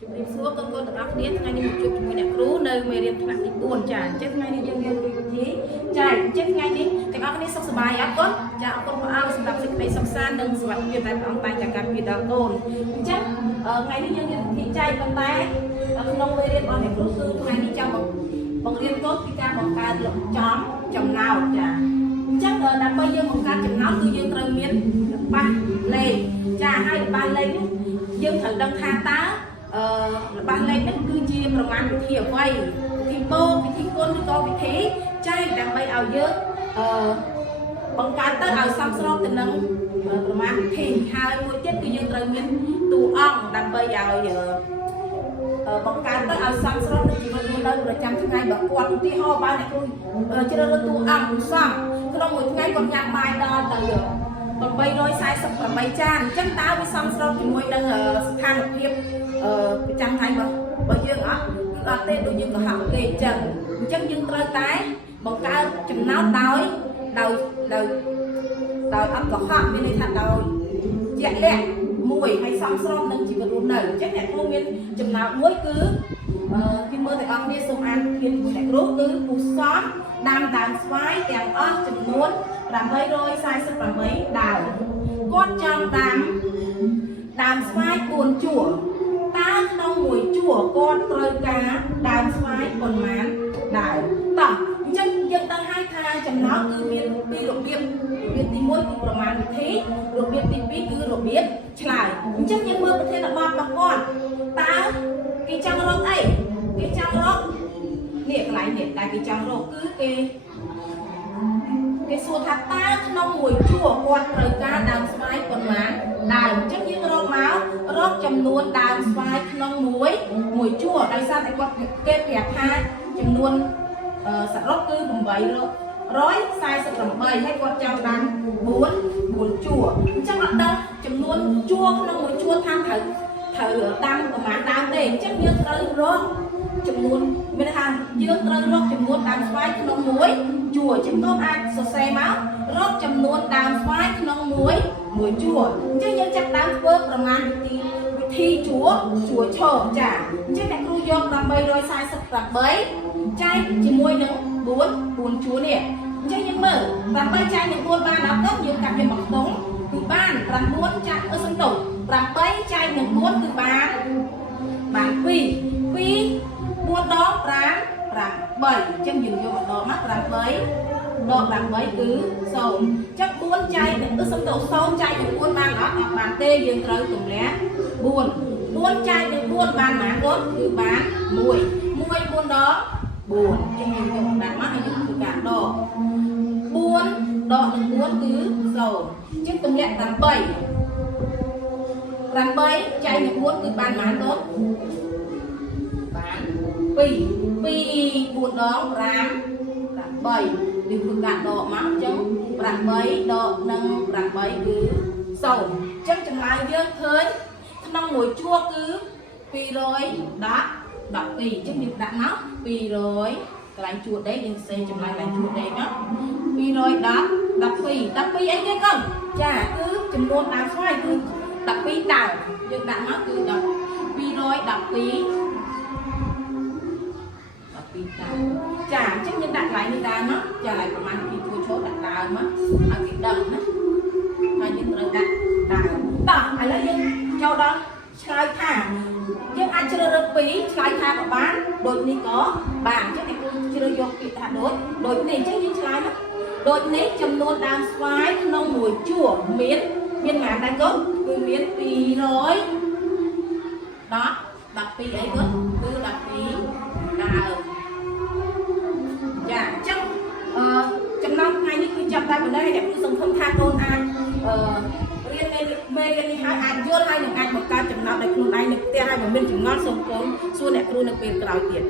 ជំរាបសួរកូនៗទាំងអស់គ្នាថ្ងៃនេះមកជួបជាមួយអ្នកគ្រូនៅមេរៀនថ្នាក់ទី4ចាអញ្ចឹងថ្ងៃនេះយើងរៀនពីវិធីចាអញ្ចឹងថ្ងៃនេះទាំងអស់គ្នាសុខសប្បាយអរគុណចាអរគុណព្រះអង្គសម្រាប់សេចក្តីសុខសាន្តនិងសុវត្ថិភាពដែលព្រះអង្គតែងតែការពារដល់កូនអញ្ចឹងថ្ងៃនេះយើងរៀនវិធីចែកប៉ុន្តែក្នុងមេរៀនរបស់អ្នកគ្រូគឺថ្ងៃនេះចង់បង្រៀនកូនពីការបង្កើតចំណោទចាអញ្ចឹងដើម្បីយើងបង្កើតចំណោទគឺយើងត្រូវមានបាសលេខចាហើយបាសលេខនេះយើងត្រូវដឹងថាតើរបស់លេខនេះគឺជាប្រមាណវិធីអ្វីវិធីបូកវិធីគុណឬក៏វិធីចែកដើម្បីឲ្យយើងបង្កើតទៅឲ្យសមស្របទៅនឹងប្រមាណវិធីហើយមួយទៀតគឺយើងត្រូវមានតួអង្គដើម្បីឲ្យបង្កើតទៅឲ្យសមស្របនឹងជីវិតរស់នៅប្រចាំថ្ងៃរបស់គាត់ឧទាហរណ៍បើអ្នកគ្រូជ្រើសរើសតួអង្គឧស្សាហ៍ក្នុងមួយថ្ងៃគាត់ញ៉ាំបាយដល់ទៅ848ចានអញ្ចឹងតើវាសមស្របជាមួយនឹងស្ថានភាពប្រចាំថ្ងៃរបស់យើងអត់ទេដូចយើងកុហកគេអញ្ចឹងយើងត្រូវតែបង្កើតចំណោទដោយអត់កុហកមានន័យថាដោយជាក់លាក់មួយហើយសមស្របនឹងជីវិតរស់នៅអញ្ចឹងអ្នកគ្រូមានចំណោទមួយគឺពីមើលទាំងអស់គ្នាសូមអានពីអ្នកគ្រូគឺពូសតដាំដើមស្វាយទាំងអស់ចំនួន848ដើមគាត់ចង់ដើមស្វាយ4ជួរតើក្នុងមួយជួរគាត់ត្រូវការដើមស្វាយប៉ុន្មានដើមតោះអញ្ចឹងយើងដឹងហើយថាចំណោទគឺមានពីររបៀបទី1គឺប្រមាណវិធីរបៀបទី2គឺរបៀបឆ្លើយអញ្ចឹងយើងមើលប្រធានបទរបស់គាត់តើគេចង់រកអីគេចង់រកនេះកន្លែងនេះដែលគេចង់រកគឺគេសួរថាតើក្នុងមួយជួរគាត់ត្រូវការដើមស្វាយប៉ុន្មានដើមអញ្ចឹងយើងរកចំនួនដើមស្វាយក្នុងមួយជួរដោយសារតែគាត់គេប្រាប់ថាចំនួនសរុបគឺ848ហើយគាត់ចង់បាន4ជួរអញ្ចឹងអត់ដឹងចំនួនជួរក្នុងមួយជួរថាត្រូវដាំប្រមាណដើមទេអញ្ចឹងយើងត្រូវរកចំនួនមានថាយើងត្រូវរកចំនួនដើមស្វាយក្នុងមួយជួរអញ្ចឹងយើងអាចសរសេរមករកចំនួនដើមស្វាយក្នុងមួយជួរអញ្ចឹងយើងចាប់ដើមធ្វើប្រមាណវិធីជួរឈរចាអញ្ចឹងអ្នកគ្រូយក848ចែកជាមួយនឹង4ជួរនេះអញ្ចឹងយើងមើល8ចែកនឹង4បានអត់ទៅយើងកាត់វាមកខ្ទង់គឺបាន9ចាក់សំទុក8ចែកនឹង4គឺបាន2 4ដង5 8អញ្ចឹងយើងយកមកដកមក8ដក8គឺ0អញ្ចឹង4ចែកនឹងសំទុក0ចែកនឹង4បានអត់បានទេយើងត្រូវទម្លាក់4ចែកនឹង4បានប៉ុន្មានគាត់គឺបាន1 4ដង4អញ្ចឹងយើងយកមកដាក់មកហើយយើងធ្វើការដក4ដកនឹង4គឺ0អញ្ចឹងទម្លាក់8ចែកនឹង4គឺបានប៉ុន្មានគាត់បាន2 4ដង5 8យើងធ្វើការដកមកអញ្ចឹង8ដកនឹង8គឺ0អញ្ចឹងចម្លើយយើងឃើញក្នុងមួយជួរគឺ212អញ្ចឹងយើងដាក់មក200កន្លែងជួរដេកយើងសេចម្លើយកន្លែងជួរដេកមក212អីគេកូនចាគឺចំនួនដើមស្វាយគឺ12ដើមយើងដាក់មកគឺ212ចាអញ្ចឹងយើងដាក់កន្លែងនេះដើមមកចាកន្លែងប្រមាណពីជួរឈរដាក់ដើមមកឲ្យគេដឹងណាហើយយើងត្រូវដាក់ដើមតោះឥឡូវយើងចូលដល់ឆ្លើយថាយើងអាចជ្រើសរើស2ឆ្លើយថាក៏បានដូចនេះក៏បានអញ្ចឹងអ្នកគ្រូជ្រើសយកពាក្យថាដូចនេះអញ្ចឹងយើងឆ្លើយមកដូចនេះចំនួនដើមស្វាយក្នុងមួយជួរមានប៉ុន្មានដែរកូនគឺមាន212អីកូនគឺ12ដើមចាអញ្ចឹងចំណងថ្ងៃនេះគឺចាប់តែប៉ុណ្ណេះអ្នកគ្រូសង្ឃឹមថាកូនអាចរៀនមេរៀននេះហើយអាចយល់ហើយនឹងអាចបង្កើតចំណោទដោយខ្លួនឯងនៅផ្ទះហើយមិនមានចំណងសូមកូនសួរអ្នកគ្រូនៅពេលក្រោយទៀត